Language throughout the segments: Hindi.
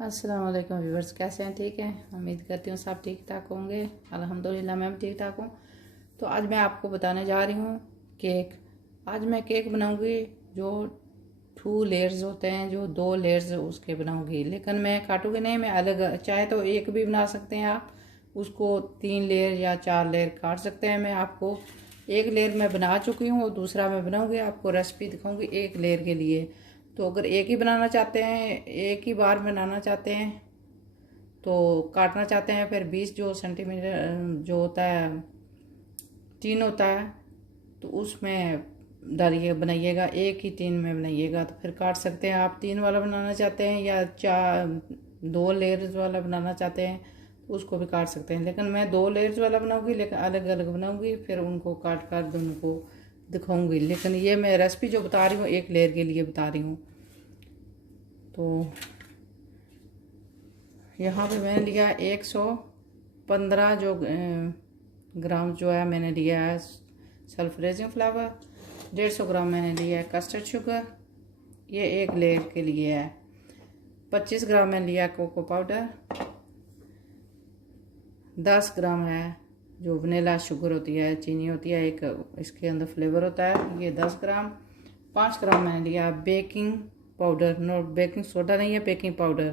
अस्सलाम वालेकुम व्यूवर्स, कैसे हैं? ठीक हैं। उम्मीद करती हूँ सब ठीक ठाक होंगे। अल्हम्दुलिल्लाह मैं भी ठीक ठाक हूँ। तो आज मैं आपको बताने जा रही हूँ केक। आज मैं केक बनाऊँगी जो 2 लेयर्स होते हैं, जो 2 लेयर्स उसके बनाऊँगी, लेकिन मैं काटूँगी नहीं। मैं अलग, चाहे तो एक भी बना सकते हैं आप, उसको 3 लेयर या 4 लेयर काट सकते हैं। मैं आपको एक लेयर मैं बना चुकी हूँ और दूसरा मैं बनाऊँगी, आपको रेसिपी दिखाऊँगी एक लेयर के लिए। तो अगर एक ही बनाना चाहते हैं, एक ही बार बनाना चाहते हैं, तो काटना चाहते हैं, फिर 20 जो सेंटीमीटर जो होता है टीन होता है, तो उसमें डालिए, बनाइएगा। एक ही टीन में बनाइएगा तो फिर काट सकते हैं। आप 3 वाला बनाना चाहते हैं या 2 लेयर्स वाला बनाना चाहते हैं तो उसको भी काट सकते हैं, लेकिन मैं 2 लेयर्स वाला बनाऊंगी, लेकिन अलग अलग बनाऊंगी, फिर उनको काट कर दोनों को दिखाऊंगी। लेकिन ये मैं रेसिपी जो बता रही हूँ एक लेयर के लिए बता रही हूँ। तो यहाँ पे मैंने लिया 115 जो ग्राम जो है मैंने लिया है सेल्फ रेजिंग फ्लावर। 150 ग्राम मैंने लिया है कस्टर्ड शुगर, ये एक लेयर के लिए है। 25 ग्राम मैंने लिया कोको पाउडर। 10 ग्राम है जो वनीला शुगर होती है, चीनी होती है, एक इसके अंदर फ्लेवर होता है, ये 10 ग्राम। 5 ग्राम मैंने लिया baking powder, no baking soda नहीं है, बेकिंग पाउडर।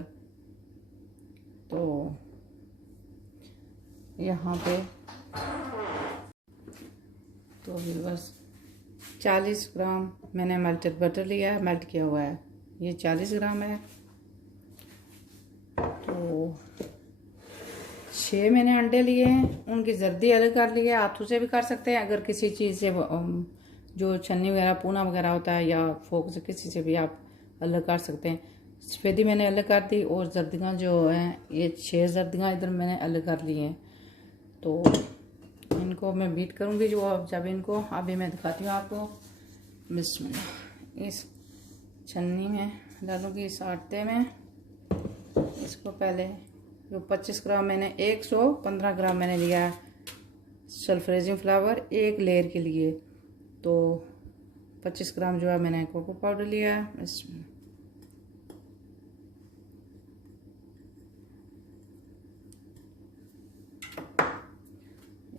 तो यहाँ पे तो बस 40 ग्राम मैंने मेल्टेड बटर लिया है, मेल्ट किया हुआ है, ये 40 ग्राम है। तो 6 मैंने अंडे लिए हैं, उनकी जर्दी अलग कर ली है। हाथों से भी कर सकते हैं, अगर किसी चीज़ से जो छन्नी वगैरह पूना वगैरह होता है या फोक से, किसी से भी आप अलग कर सकते हैं। सफ़ेदी मैंने अलग कर दी और जर्दियाँ जो हैं, ये 6 जर्दियाँ इधर मैंने अलग कर ली हैं। तो इनको मैं बीट करूँगी, जो जब इनको अभी मैं दिखाती हूँ आपको। बिस्मिल्लाह, इस छन्नी में डालूँगी, इस आटे में इसको पहले जो 25 ग्राम मैंने 115 ग्राम मैंने लिया है सल्फरेजिंग फ्लावर एक लेयर के लिए। तो 25 ग्राम जो है मैंने कोको पाउडर लिया है। इसमें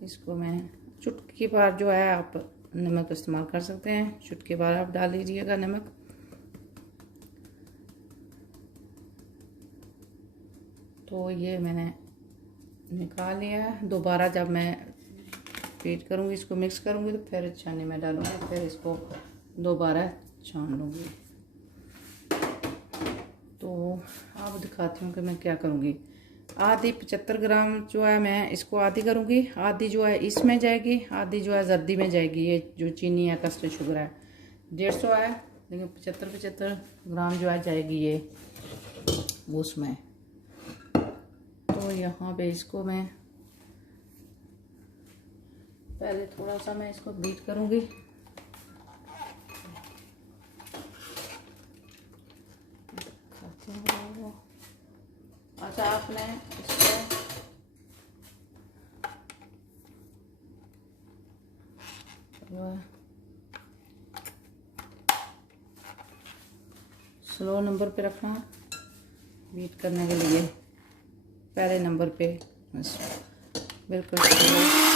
इसको मैं चुटकी बार जो है, आप नमक इस्तेमाल कर सकते हैं, चुटकी बार आप डाल लीजिएगा नमक। तो ये मैंने निकाल लिया है। दोबारा जब मैं बीट करूँगी, इसको मिक्स करूँगी, तो फिर छाननी में डालूँगी, फिर इसको दोबारा छान लूँगी। तो आप दिखाती हूँ कि मैं क्या करूँगी। आधी 75 ग्राम जो है मैं इसको आधी करूँगी, आधी जो है इसमें जाएगी, आधी जो है जर्दी में जाएगी। ये जो चीनी है, कस्टर्ड शुगर है, 150 है, लेकिन 75 ग्राम जो है जाएगी ये उसमें। तो यहाँ पे इसको मैं पहले थोड़ा सा मैं इसको बीट करूँगी। अच्छा, आपने इसको जो है स्लो नंबर पे रखना बीट करने के लिए, पहले नंबर पे बिल्कुल स्लो।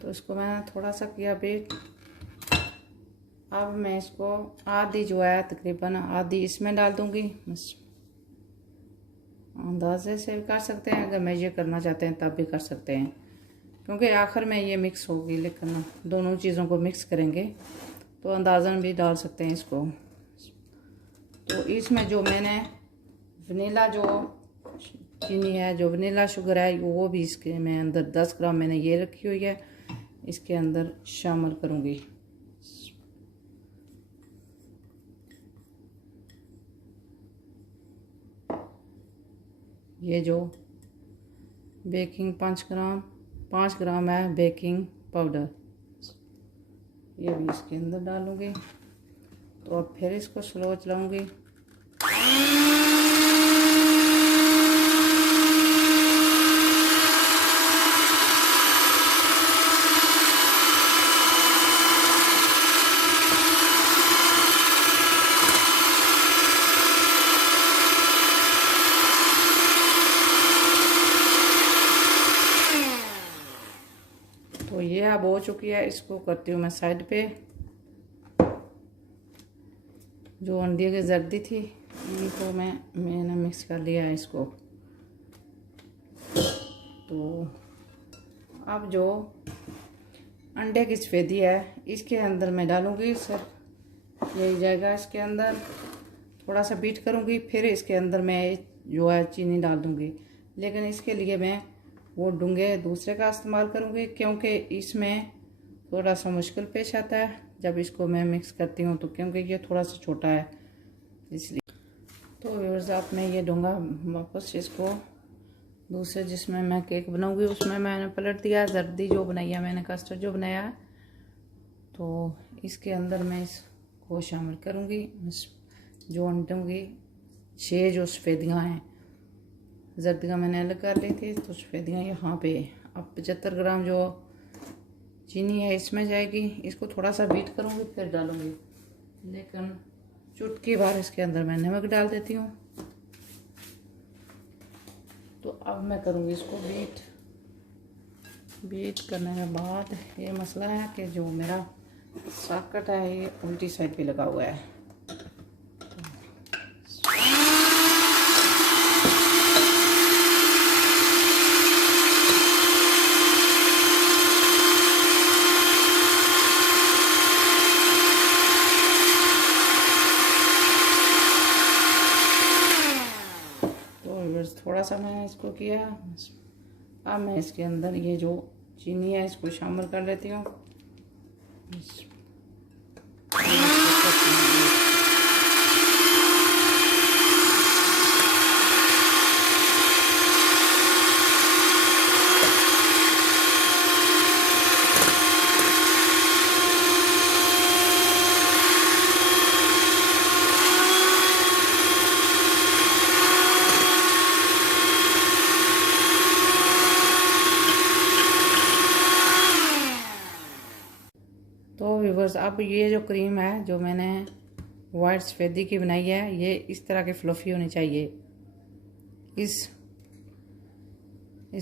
तो इसको मैंने थोड़ा सा किया बीट। अब मैं इसको आधी जो है, तकरीबन आधी इसमें डाल दूंगी। बस अंदाजे से भी कर सकते हैं, अगर मेजर करना चाहते हैं तब भी कर सकते हैं, क्योंकि आखिर में ये मिक्स होगी, लेकिन दोनों चीज़ों को मिक्स करेंगे तो अंदाज़न भी डाल सकते हैं इसको। तो इसमें जो मैंने वनीला जो चीनी है, जो वनीला शुगर है, वो भी इसके मैं अंदर 10 ग्राम मैंने ये रखी हुई है, इसके अंदर शामिल करूँगी। ये जो बेकिंग 5 ग्राम है बेकिंग पाउडर, ये भी इसके अंदर डालूँगी। तो अब फिर इसको स्लो चलाऊँगी। अब हो चुकी है, इसको करती हूँ मैं साइड पे। जो अंडे की जर्दी थी इनको मैंने मिक्स कर लिया है इसको। तो अब जो अंडे की सफ़ेदी है इसके अंदर मैं डालूँगी, सिर्फ यही जाएगा इसके अंदर। थोड़ा सा बीट करूँगी, फिर इसके अंदर मैं जो है चीनी डाल दूँगी। लेकिन इसके लिए मैं वो डूंगे दूसरे का इस्तेमाल करूँगी, क्योंकि इसमें थोड़ा सा मुश्किल पेश आता है जब इसको मैं मिक्स करती हूँ, तो क्योंकि ये थोड़ा सा छोटा है इसलिए। तो व्यूअर्स, आप मैं ये दूँगा वापस इसको दूसरे जिसमें मैं केक बनाऊँगी उसमें मैंने पलट दिया। जर्दी जो बनाई है मैंने, कस्टर्ड जो बनाया है, तो इसके अंदर मैं इसको शामिल करूँगी। जो अंडों की 6 जो सफ़ेदियाँ हैं, जर्दियाँ मैंने अलग कर ली थी, तो सफ़ेदियाँ यहाँ पे। अब 75 ग्राम जो चीनी है इसमें जाएगी। इसको थोड़ा सा बीट करूँगी फिर डालूँगी, लेकिन चुटकी भर इसके अंदर मैं नमक डाल देती हूँ। तो अब मैं करूँगी इसको बीट करने के बाद ये मसला है कि जो मेरा सॉकेट है ये उल्टी साइड पे लगा हुआ है। थोड़ा सा मैंने इसको किया। अब मैं इसके अंदर ये जो चीनी है इसको शामिल कर लेती हूँ। तो व्यूअर्स, अब ये जो क्रीम है जो मैंने वाइट सफ़ेदी की बनाई है, ये इस तरह की फ्लफ़ी होनी चाहिए, इस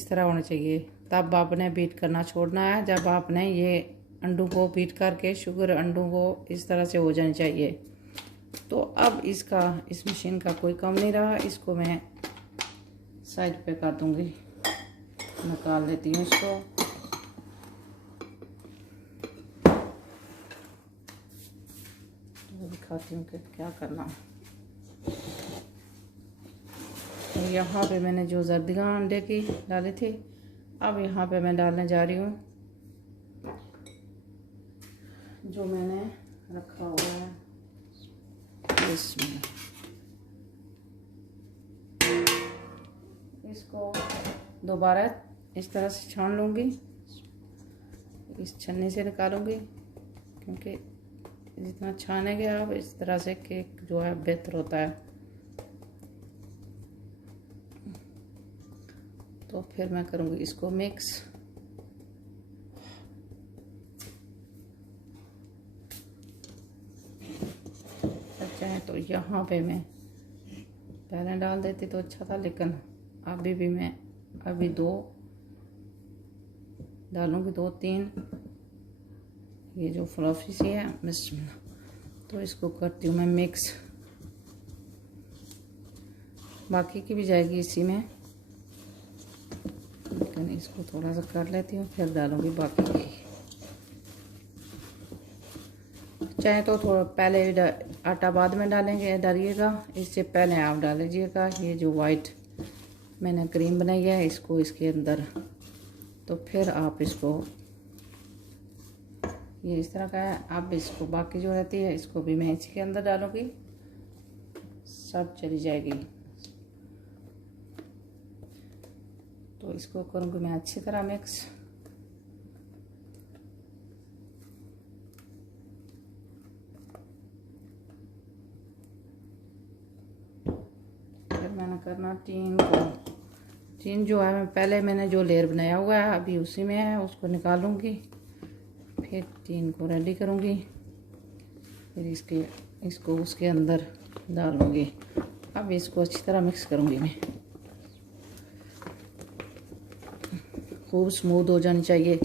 तरह होनी चाहिए। तब आपने बीट करना छोड़ना है। जब आपने ये अंडों को बीट करके शुगर अंडों को इस तरह से हो जानी चाहिए। तो अब इस मशीन का कोई काम नहीं रहा। इसको मैं साइड पे कर दूँगी, निकाल लेती हूँ इसको। दिखाती हूँ कि क्या करना। तो यहाँ पे मैंने जो जर्दियाँ अंडे की डाली थी, अब यहाँ पे मैं डालने जा रही हूँ जो मैंने रखा हुआ है इसमें। इसको दोबारा इस तरह से छान लूँगी, इस छन्नी से निकालूँगी, क्योंकि जितना छानेंगे आप इस तरह से केक जो है बेहतर होता है। तो फिर मैं करूँगी इसको मिक्स। चाहे तो यहाँ पे मैं पहले डाल देती तो अच्छा था, लेकिन अभी मैं 2 डालूँगी, 2-3 ये जो फ्लफी सी है बिस्मिल्लाह। तो इसको करती हूँ मैं मिक्स, बाकी की भी जाएगी इसी में, लेकिन इसको थोड़ा सा कर लेती हूँ फिर डालूँगी बाकी की। चाहे तो थोड़ा पहले आटा बाद में डालिएगा, इससे पहले आप डाल लीजिएगा ये जो वाइट मैंने क्रीम बनाई है इसको इसके अंदर। तो फिर आप इसको ये इस तरह का है। अब इसको बाकी जो रहती है इसको भी मैं इसके अंदर डालूँगी, सब चली जाएगी। तो इसको करूँगी मैं अच्छी तरह मिक्स। फिर मैंने करना टीन जो है, पहले मैंने जो लेयर बनाया हुआ है अभी उसी में है, उसको निकालूंगी, फिर टीन को रेडी करूंगी, फिर इसको उसके अंदर डालूंगी। अब इसको अच्छी तरह मिक्स करूंगी मैं, खूब स्मूथ हो जानी चाहिए।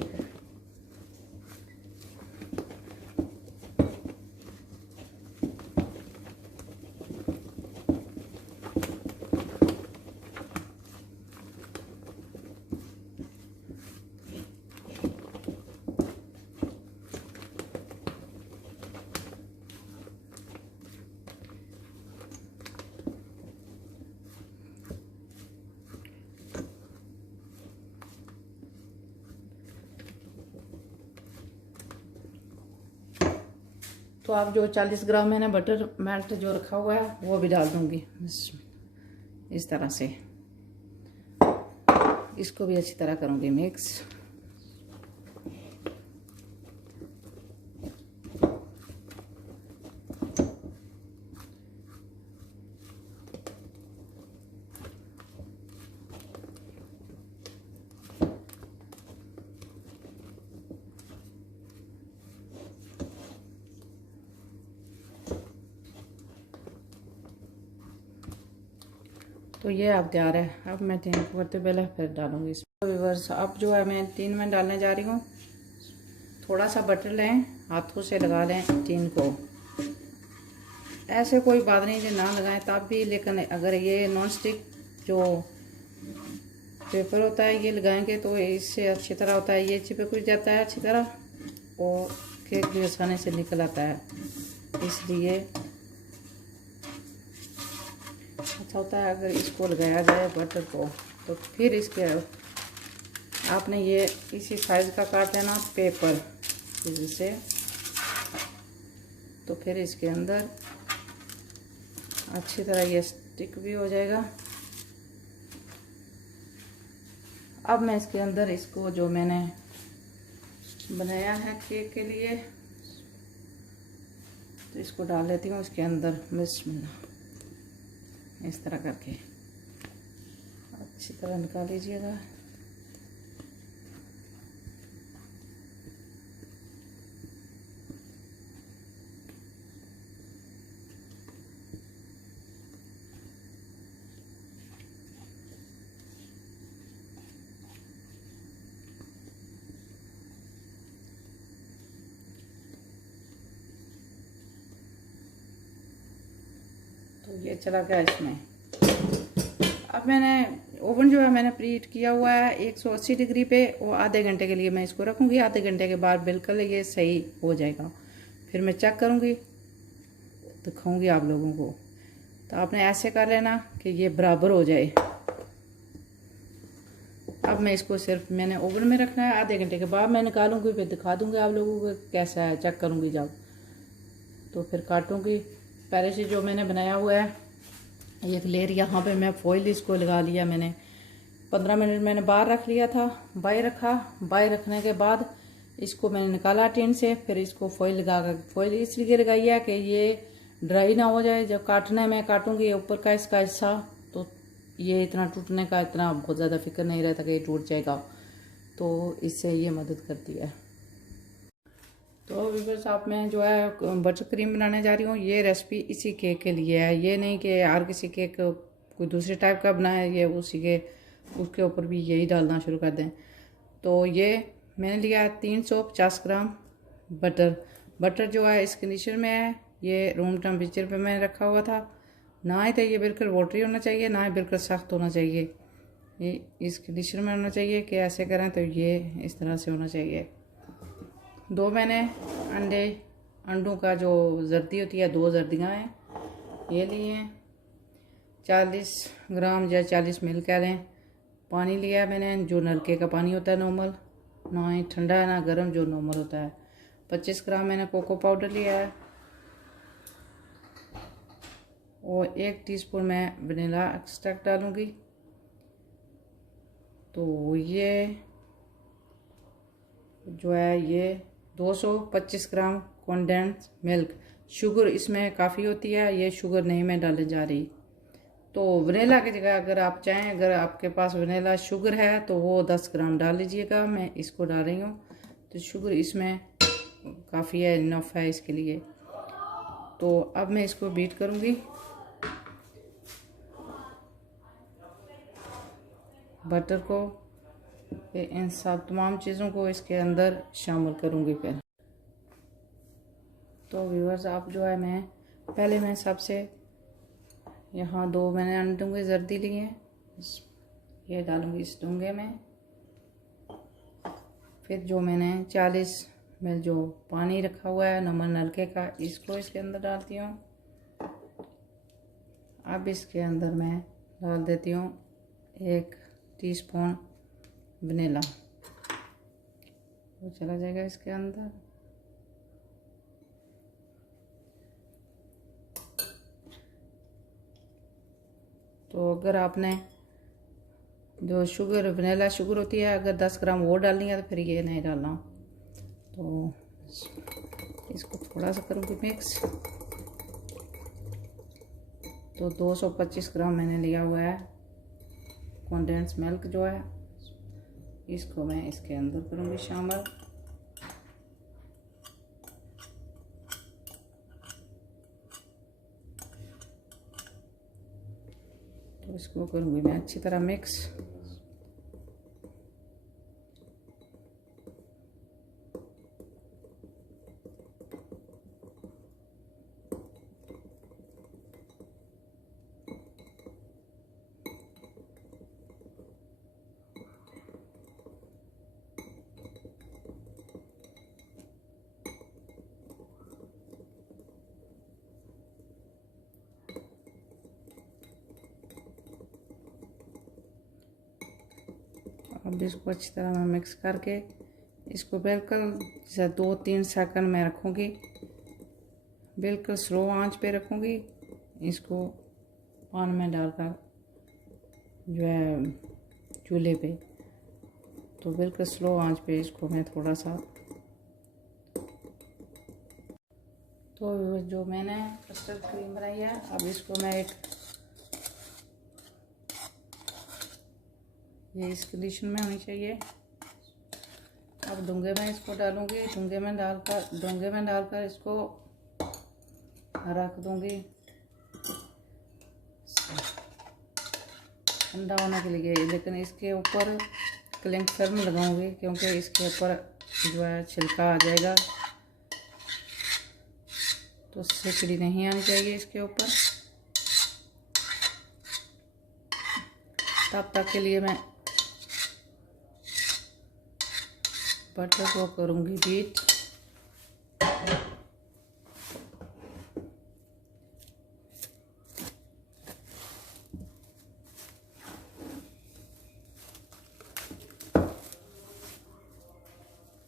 तो आप जो 40 ग्राम मैंने बटर मेल्ट जो रखा हुआ है वो भी डाल दूँगी इस तरह से। इसको भी अच्छी तरह करूँगी मिक्स। तो ये अब तैयार है। अब मैं 3 को करते पहले फिर डालूंगी इसमें। व्यूअर्स अब जो है मैं 3 में डालने जा रही हूँ। थोड़ा सा बटर लें, हाथों से लगा लें 3 को। ऐसे कोई बात नहीं जो ना लगाएं तब भी, लेकिन अगर ये नॉन स्टिक जो पेपर होता है ये लगाएंगे तो इससे अच्छी तरह होता है, ये चिपक जाता है अच्छी तरह और केक भी आसानी से निकल आता है। इसलिए अच्छा होता है अगर इसको लगाया जाए बटर को। तो फिर इसके आपने ये इसी साइज़ का काट लेना पेपर जैसे, तो फिर इसके अंदर अच्छी तरह ये स्टिक भी हो जाएगा। अब मैं इसके अंदर इसको जो मैंने बनाया है केक के लिए तो इसको डाल लेती हूँ इसके अंदर। बिस्मिल्लाह, इस तरह करके अच्छी तरह निकाल लीजिएगा। तो ये चला गया इसमें। अब मैंने ओवन जो है मैंने प्रीहीट किया हुआ है 180 डिग्री पे, और आधे घंटे के लिए मैं इसको रखूँगी। आधे घंटे के बाद बिल्कुल ये सही हो जाएगा। फिर मैं चेक करूँगी, दिखाऊँगी आप लोगों को। तो आपने ऐसे कर लेना कि ये बराबर हो जाए। अब मैं इसको सिर्फ मैंने ओवन में रखना है। आधे घंटे के बाद मैं निकालूंगी, फिर दिखा दूँगी आप लोगों को कैसा है। चेक करूँगी जब तो फिर काटूँगी। पहले से जो मैंने बनाया हुआ है एक लेयर, यहाँ पे मैं फॉइल इसको लगा लिया। मैंने 15 मिनट मैंने बाहर रख लिया था, बाहर रखा। बाहर रखने के बाद इसको मैंने निकाला टिन से, फिर इसको फॉइल लगा कर, फॉइल इसलिए लगाई है कि ये ड्राई ना हो जाए। जब काटने में काटूंगी ऊपर का इसका हिस्सा, तो ये इतना टूटने का इतना बहुत ज़्यादा फिक्र नहीं रहता कि ये टूट जाएगा। तो इससे ये मदद करती है। तो व्यूअर्स आप मैं जो है बटर क्रीम बनाने जा रही हूँ। ये रेसिपी इसी केक के लिए है, ये नहीं कि यार किसी केक कोई दूसरे टाइप का बनाए ये उसी के उसके ऊपर भी यही डालना शुरू कर दें। तो ये मैंने लिया 350 ग्राम बटर। बटर जो है इस कंडीशन में है, ये रूम टेम्परेचर पे मैंने रखा हुआ था। ना ही तो ये बिल्कुल वाटरी होना चाहिए, ना ही बिल्कुल सख्त होना चाहिए। ये इस कंडीशन में होना चाहिए कि ऐसे करें तो ये इस तरह से होना चाहिए। 2 मैंने अंडों का जो जर्दी होती है 2 जर्दियाँ हैं ये लिए हैं। 40 ग्राम या 40 मिल कह लें पानी लिया है मैंने, जो नलके का पानी होता है नॉर्मल, ना ही ठंडा है ना गर्म, जो नॉर्मल होता है। 25 ग्राम मैंने कोको पाउडर लिया है और 1 टीस्पून मैं वनीला एक्सट्रैक्ट डालूँगी। तो ये जो है ये 225 ग्राम कंडेंस मिल्क। शुगर इसमें काफ़ी होती है, ये शुगर नहीं मैं डालने जा रही। तो वनीला की जगह अगर आप चाहें, अगर आपके पास वनीला शुगर है तो वो 10 ग्राम डाल लीजिएगा। मैं इसको डाल रही हूँ तो शुगर इसमें काफ़ी है, इनफ है इसके लिए। तो अब मैं इसको बीट करूँगी। बटर को इन सब तमाम चीज़ों को इसके अंदर शामिल करूँगी। फिर तो व्यूअर्स आप जो है मैं सबसे यहाँ 2 मैंने अंडों की जर्दी ली है, ये डालूँगी इस डूंगे में। फिर जो मैंने 40 में जो पानी रखा हुआ है नमक नलके का, इसको इसके अंदर डालती हूँ। अब इसके अंदर मैं डाल देती हूँ 1 टीस्पून वनीला, वो चला जाएगा इसके अंदर। तो अगर आपने जो शुगर वनीला शुगर होती है अगर 10 ग्राम वो डालनी है तो फिर ये नहीं डालना। तो इसको थोड़ा सा करूँगी मिक्स। तो 225 ग्राम मैंने लिया हुआ है कंडेंस मिल्क जो है, इसको मैं इसके अंदर करूँगी शामिल। तो इसको करूँगी मैं अच्छी तरह मिक्स। अब इसको अच्छी तरह मैं मिक्स करके इसको बिल्कुल जैसे 2-3 सेकंड में रखूँगी, बिल्कुल स्लो आंच पे रखूँगी। इसको पान में डालकर जो है चूल्हे पे, तो बिल्कुल स्लो आंच पे इसको मैं थोड़ा सा। तो जो मैंने कस्टर्ड क्रीम बनाई है अब इसको मैं एक ये इस कंडीशन में होनी चाहिए। अब डूंगे में इसको डालूंगी, डूंगे में डालकर इसको रख दूंगी ठंडा होने के लिए। लेकिन इसके ऊपर क्लिंग फिल्म लगाऊंगी क्योंकि इसके ऊपर जो है छिलका आ जाएगा, तो सिकड़ी नहीं आनी चाहिए इसके ऊपर। तब तक के लिए मैं बटर को करूँगी बीट।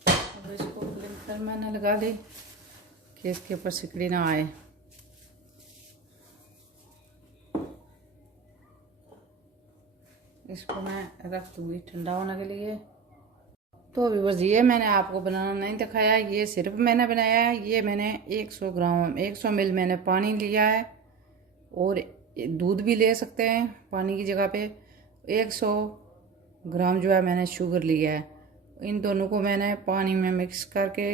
अब इसको क्लिंग फिल्म मैंने लगा दी कि इसके ऊपर सिकड़ी ना आए। इसको मैं रख दूँगी ठंडा होने के लिए। तो अभी बस ये मैंने आपको बनाना नहीं दिखाया, ये सिर्फ मैंने बनाया है। ये मैंने 100 ग्राम 100 मिल मैंने पानी लिया है, और दूध भी ले सकते हैं पानी की जगह पे। 100 ग्राम जो है मैंने शुगर लिया है। इन दोनों को मैंने पानी में मिक्स करके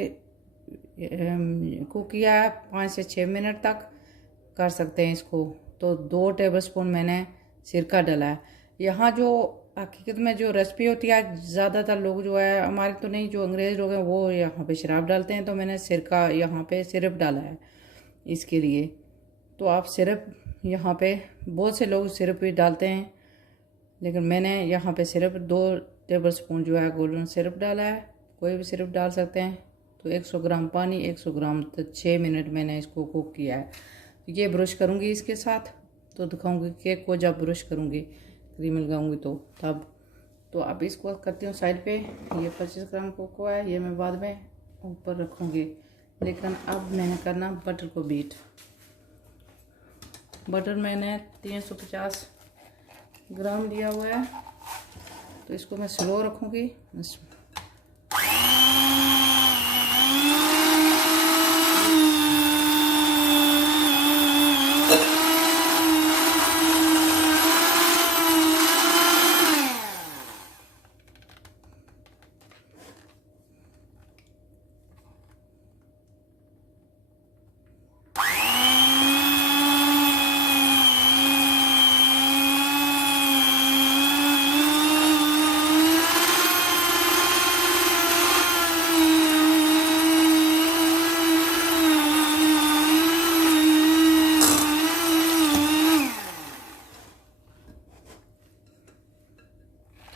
कुक किया है 5 से 6 मिनट तक कर सकते हैं इसको। तो 2 टेबलस्पून मैंने सिरका डाला है। यहाँ जो हकीकत में जो रेसिपी होती है ज़्यादातर लोग जो है, हमारे तो नहीं, जो अंग्रेज़ लोग हैं वो यहाँ पे शराब डालते हैं, तो मैंने सिरका यहाँ पे सिरप डाला है इसके लिए। तो आप सिरप यहाँ पे बहुत से लोग सिरप भी डालते हैं, लेकिन मैंने यहाँ पे सिर्फ 2 टेबलस्पून जो है गोल्डन सिरप डाला है। कोई भी सिरप डाल सकते हैं। तो 100 ग्राम पानी 100 ग्राम तो 6 मिनट मैंने इसको कुक किया है। ये ब्रश करूँगी इसके साथ, तो दिखाऊँगी केक को जब ब्रश करूँगी क्रीम लगाऊंगी तो तब। तो अब इसको करती हूँ साइड पे। ये 25 ग्राम कोको है, ये मैं बाद में ऊपर रखूँगी। लेकिन अब मैंने करना बटर को बीट। बटर मैंने 350 ग्राम लिया हुआ है, तो इसको मैं स्लो रखूँगी।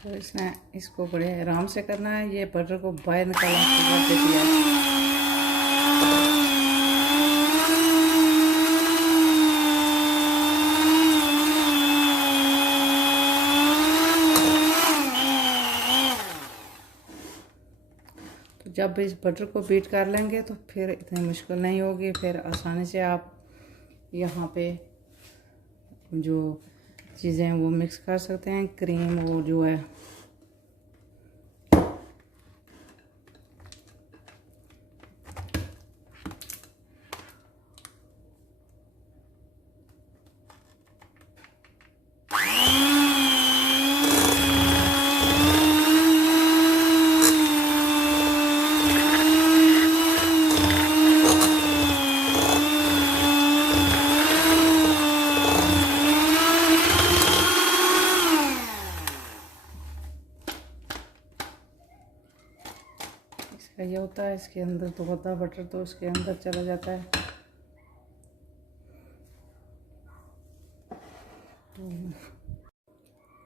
तो इसने इसको बड़े आराम से करना है। ये बटर को बाहर निकालना दिया है। तो जब इस बटर को बीट कर लेंगे तो फिर इतनी मुश्किल नहीं होगी। फिर आसानी से आप यहाँ पे जो चीज़ें वो मिक्स कर सकते हैं, क्रीम वो जो है। ये होता है इसके अंदर तो होता है बटर, तो इसके अंदर चला जाता है।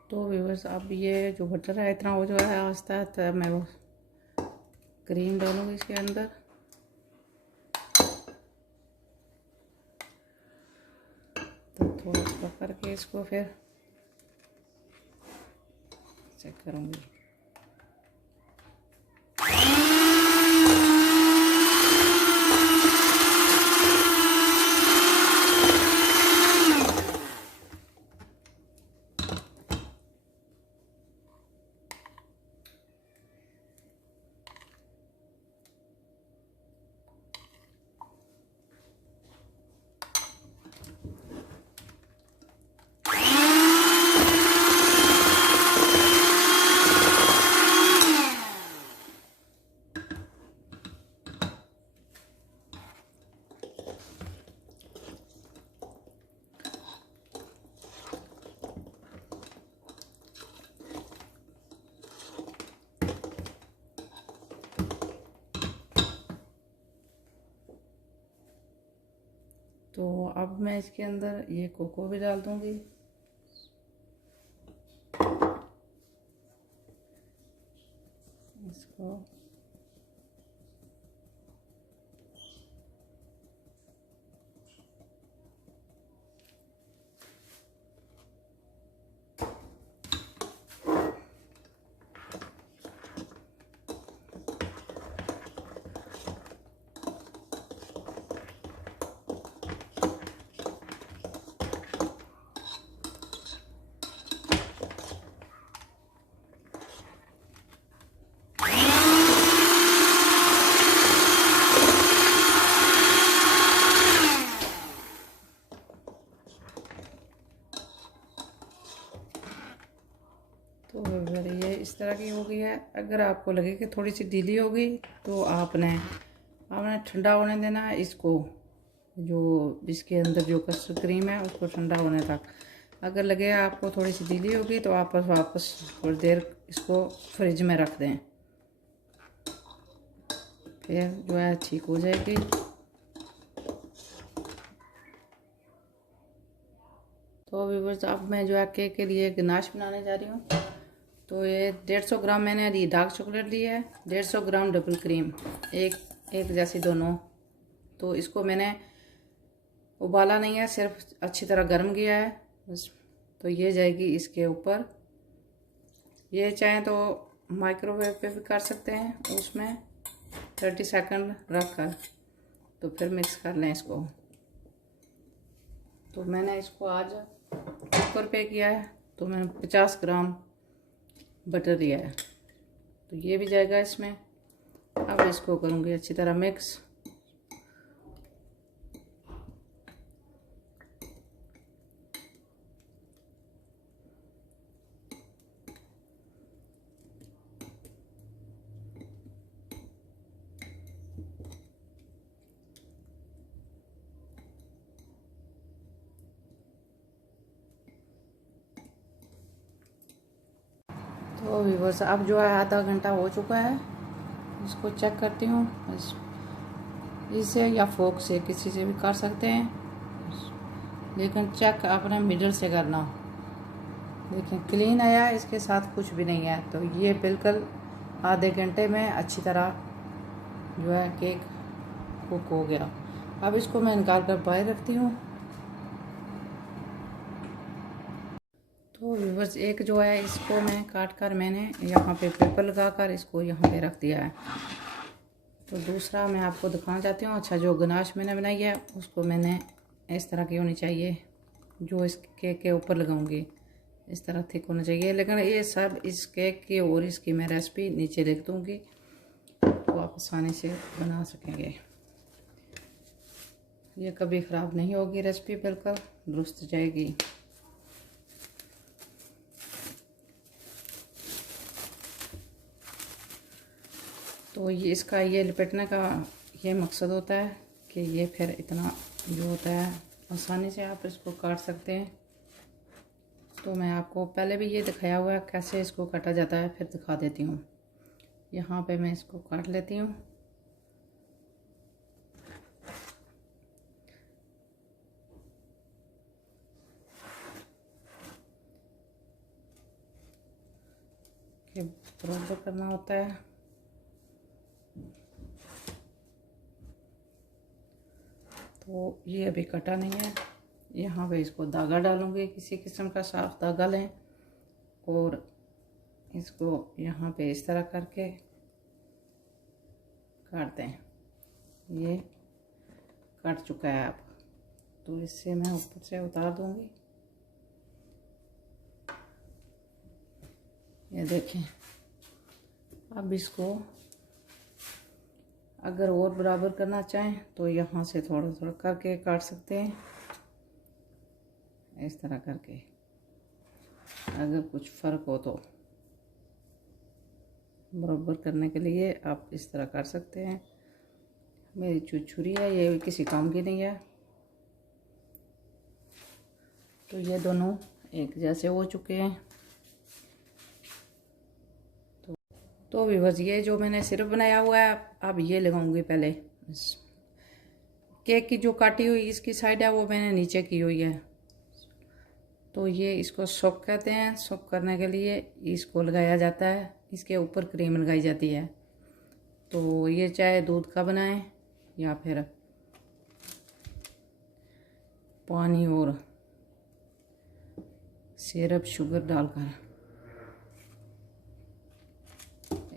तो व्यूअर्स अब ये जो बटर है इतना हो जो है आस्ता आस्ता मैं वो क्रीम डालूँगी इसके अंदर। तो थोड़ा पकड़ के इसको फिर चेक करूँगी। तो अब मैं इसके अंदर ये कोको भी डाल दूँगी। इसको तो अगर ये इस तरह की हो गई है, अगर आपको लगे कि थोड़ी सी ढीली होगी तो आपने ठंडा होने देना है इसको। जो इसके अंदर जो कस्टर्ड क्रीम है उसको ठंडा होने तक। अगर लगे आपको थोड़ी सी ढीली होगी तो आप वापस थोड़ी देर इसको फ्रिज में रख दें, फिर जो है ठीक हो जाएगी। तो व्यूअर्स अब मैं जो है केक के लिए गनाश बनाने जा रही हूँ। तो ये 150 ग्राम मैंने ली डार्क चॉकलेट ली है, 150 ग्राम डबल क्रीम, एक जैसी दोनों। तो इसको मैंने उबाला नहीं है, सिर्फ अच्छी तरह गर्म किया है बस। तो ये जाएगी इसके ऊपर। ये चाहें तो माइक्रोवेव पे भी कर सकते हैं, उसमें 30 सेकंड रख कर तो फिर मिक्स कर लें इसको। तो मैंने इसको आज कुकर पे किया है, तो मैंने 50 ग्राम बटर लिया है, तो ये भी जाएगा इसमें। अब इसको करूँगी अच्छी तरह मिक्स। तो व्यूअर्स अब जो है आधा घंटा हो चुका है, इसको चेक करती हूँ। इसे या फोक से किसी से भी कर सकते हैं, लेकिन चेक अपने मिडल से करना। देखिए क्लीन आया, इसके साथ कुछ भी नहीं है। तो ये बिल्कुल आधे घंटे में अच्छी तरह जो है केक कुक हो गया। अब इसको मैं निकाल कर बाहर रखती हूँ। तो व्यूअर्स एक जो है इसको मैं काट कर मैंने यहाँ पे पेपर लगा कर इसको यहाँ पे रख दिया है। तो दूसरा मैं आपको दिखाना चाहती हूँ। अच्छा, जो गनाश मैंने बनाई है उसको मैंने इस तरह की होनी चाहिए, जो इस केक के ऊपर लगाऊंगी। इस तरह थिक होना चाहिए। लेकिन ये सब इस केक की और इसकी मैं रेसिपी नीचे लिख दूँगी, तो आप आसानी से बना सकेंगे। ये कभी ख़राब नहीं होगी रेसिपी, बिल्कुल दुरुस्त जाएगी। तो ये इसका ये लपेटने का ये मकसद होता है कि ये फिर इतना जो होता है आसानी से आप इसको काट सकते हैं। तो मैं आपको पहले भी ये दिखाया हुआ है कैसे इसको काटा जाता है, फिर दिखा देती हूँ। यहाँ पे मैं इसको काट लेती हूँ। ये बराबर करना होता है। तो ये अभी कटा नहीं है। यहाँ पे इसको धागा डालूँगी, किसी किस्म का साफ धागा लें और इसको यहाँ पे इस तरह करके काट दें। ये कट चुका है अब, तो इससे मैं ऊपर से उतार दूँगी। ये देखें। अब इसको अगर और बराबर करना चाहें तो यहाँ से थोड़ा थोड़ा करके काट सकते हैं, इस तरह करके। अगर कुछ फ़र्क हो तो बराबर करने के लिए आप इस तरह कर सकते हैं। मेरी जो छुरी है ये किसी काम की नहीं है। तो ये दोनों एक जैसे हो चुके हैं। तो व्यूअर्स, ये जो मैंने सिरप बनाया हुआ है अब ये लगाऊंगी पहले। केक की जो काटी हुई इसकी साइड है वो मैंने नीचे की हुई है। तो ये इसको सोक कहते हैं। सोक करने के लिए इसको लगाया जाता है, इसके ऊपर क्रीम लगाई जाती है। तो ये चाहे दूध का बनाएं या फिर पानी और सिरप शुगर डालकर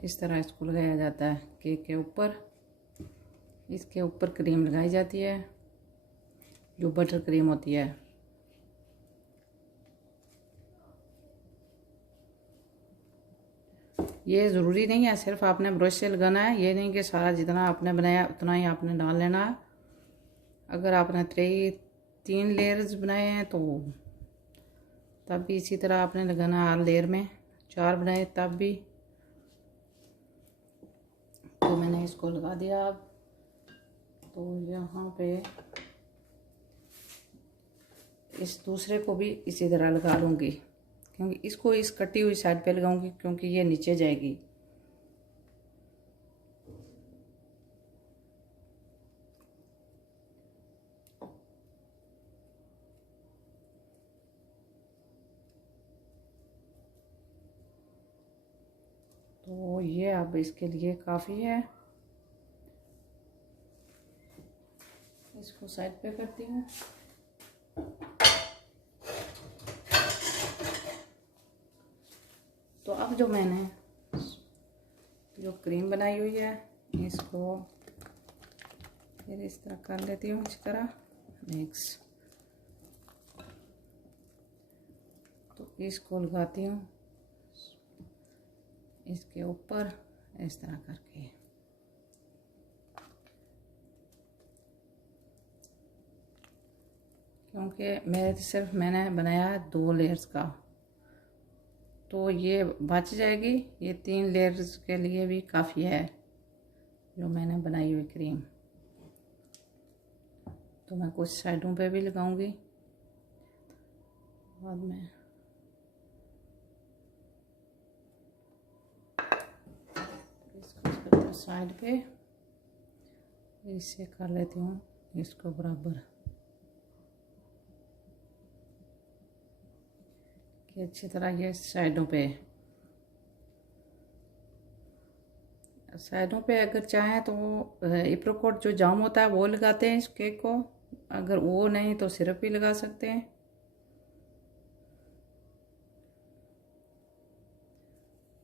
इस तरह इसको लगाया जाता है केक के ऊपर। इसके ऊपर क्रीम लगाई जाती है जो बटर क्रीम होती है। ये ज़रूरी नहीं है सिर्फ आपने ब्रश से लगाना है। ये नहीं कि सारा जितना आपने बनाया उतना ही आपने डाल लेना है। अगर आपने 3 लेयर्स बनाए हैं तो तब भी इसी तरह आपने लगाना है। हर लेयर में 4 बनाए तब भी। तो मैंने इसको लगा दिया। अब तो यहाँ पे इस दूसरे को भी इसी तरह लगा लूँगी, क्योंकि इसको इस कटी हुई साइड पे लगाऊंगी क्योंकि ये नीचे जाएगी। तो ये अब इसके लिए काफ़ी है। इसको साइड पे करती हूँ। तो अब जो मैंने जो क्रीम बनाई हुई है इसको फिर इस तरह कर लेती हूँ, इस तरह मिक्स। तो इसको लगाती हूँ इसके ऊपर इस तरह करके। क्योंकि मैंने बनाया 2 लेयर्स का, तो ये बच जाएगी। ये 3 लेयर्स के लिए भी काफ़ी है जो मैंने बनाई हुई क्रीम। तो मैं कुछ साइडों पे भी लगाऊंगी बाद में। इसको करती हूँ साइड पे, इससे कर लेती हूँ इसको बराबर कि अच्छी तरह ये साइडों पे अगर चाहें तो एप्रिकॉट जो जाम होता है वो लगाते हैं इस केक को। अगर वो नहीं तो सिरप भी लगा सकते हैं।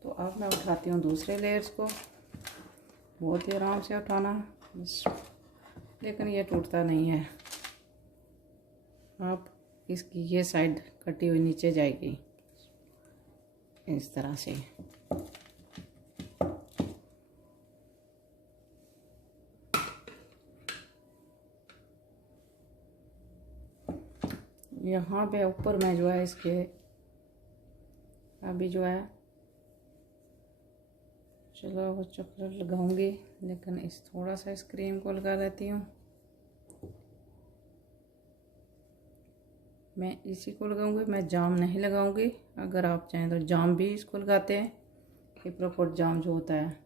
तो अब मैं उठाती हूँ दूसरे लेयर्स को। बहुत ही आराम से उठाना बस, लेकिन ये टूटता नहीं है। अब इसकी ये साइड कटी हुई नीचे जाएगी। इस तरह से। यहाँ पे ऊपर मैं जो है इसके अभी जो है चलो वो चॉकलेट लगाऊंगी, लेकिन इस थोड़ा सा इस क्रीम को लगा लेती हूँ। मैं इसी को लगाऊंगी, मैं जाम नहीं लगाऊंगी। अगर आप चाहें तो जाम भी इसको लगाते हैं, एप्रिकॉट जाम जो होता है।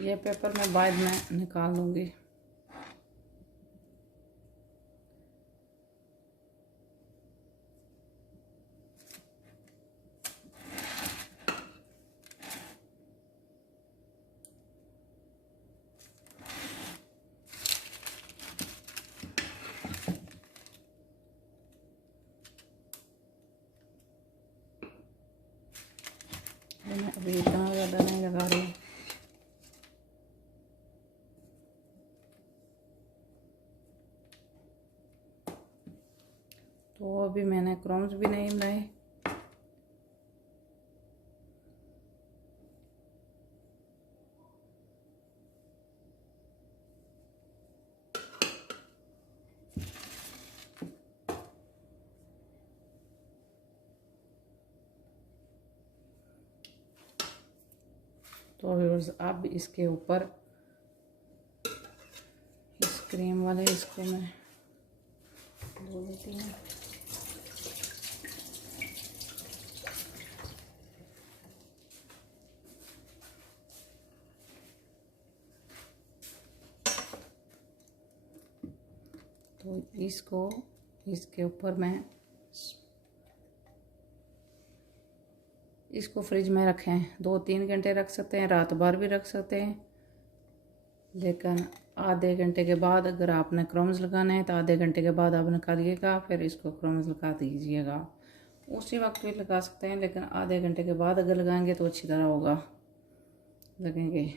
ये पेपर मैं बाद में निकाल लूँगी। मैं अभी इतना ज़्यादा नहीं लगा रही हूँ। तो अभी मैंने क्रम्स भी नहीं बनाए। तो व्यूअर्स अब इसके ऊपर इस क्रीम वाले इसको मैं धो देती हूँ। तो इसको इसके ऊपर मैं इसको फ्रिज में रखें, 2-3 घंटे रख सकते हैं, रात भर भी रख सकते हैं। लेकिन आधे घंटे के बाद अगर आपने क्रम्स लगाने हैं तो आधे घंटे के बाद आप निकालिएगा, फिर इसको क्रम्स लगा दीजिएगा। उसी वक्त भी लगा सकते हैं, लेकिन आधे घंटे के बाद अगर लगाएंगे तो अच्छी तरह होगा लगेंगे।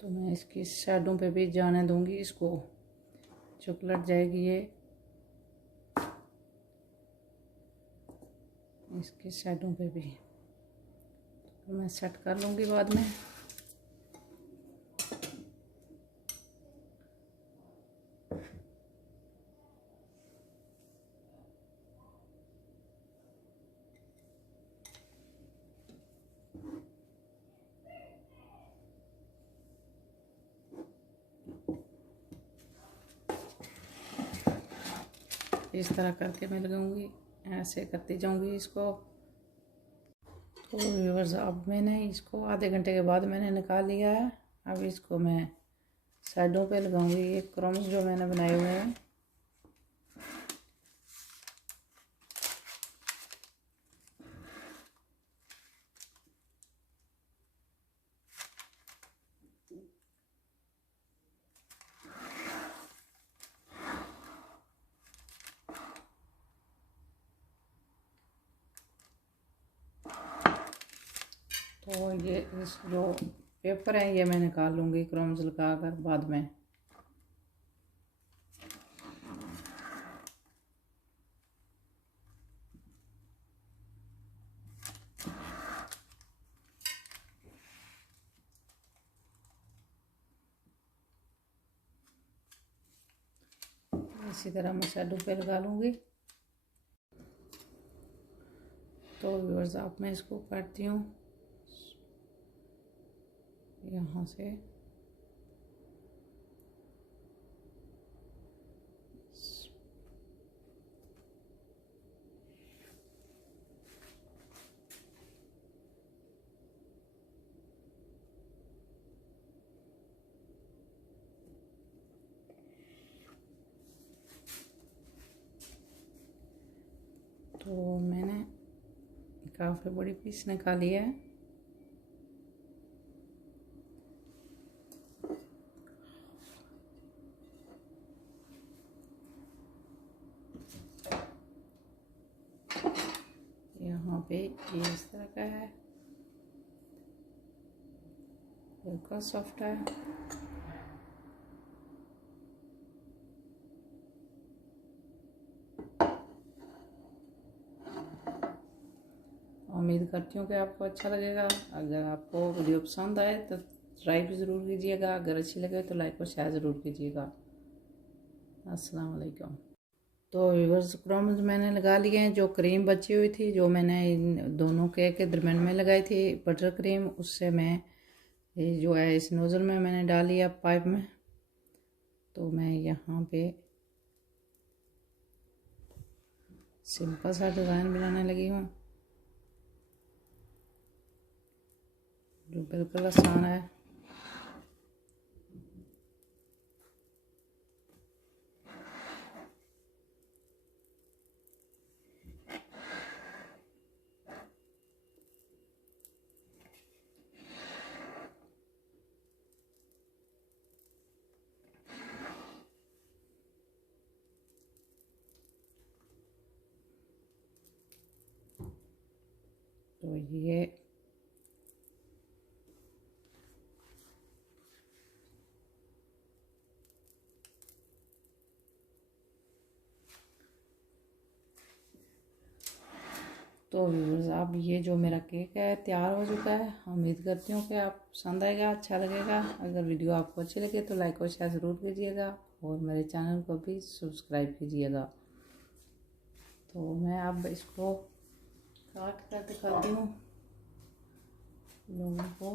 तो मैं इसकी साइडों पे भी जाने दूंगी, इसको चॉकलेट जाएगी ये इसकी साइडों पे भी। तो मैं सेट कर लूँगी बाद में। इस तरह करके मैं लगाऊंगी, ऐसे करती जाऊंगी इसको। तो व्यूअर्स अब मैंने इसको आधे घंटे के बाद मैंने निकाल लिया है। अब इसको मैं साइडों पे लगाऊंगी, ये क्रम्स जो मैंने बनाए हुए हैं। तो ये इस जो पेपर है ये मैं निकाल लूँगी क्रम्स लगा कर बाद में। इसी तरह मैं शैडो पे लगा लूँगी। तो व्यूअर्स अब मैं इसको काटती हूँ यहाँ से। काफ़ी बड़ी पीस निकाली है। यहाँ पे ये इस तरह का है, बिल्कुल सॉफ्ट है। उम्मीद करती हूँ कि आपको अच्छा लगेगा। अगर आपको वीडियो पसंद आए तो ट्राई भी ज़रूर कीजिएगा। अगर अच्छी लगे तो लाइक और शेयर ज़रूर कीजिएगा। अस्सलाम वालेकुम। तो व्यूअर्स, क्रम्स मैंने लगा लिए हैं। जो क्रीम बची हुई थी, जो मैंने इन दोनों केक के दरमियान में लगाई थी बटर क्रीम, उससे मैं ये जो है इस नोज़ल में मैंने डाल लिया पाइप में। तो मैं यहाँ पे सिंपल सा डिज़ाइन बनाने लगी हूँ, जो बिल्कुल आसान है। तो ये तो व्यूअर्स, अब ये जो मेरा केक है तैयार हो चुका है। उम्मीद करती हूँ कि आप पसंद आएगा, अच्छा लगेगा। अगर वीडियो आपको अच्छी लगे तो लाइक और शेयर ज़रूर कीजिएगा और मेरे चैनल को भी सब्सक्राइब कीजिएगा। तो मैं अब इसको काट कर दिखाती हूँ लोगों को।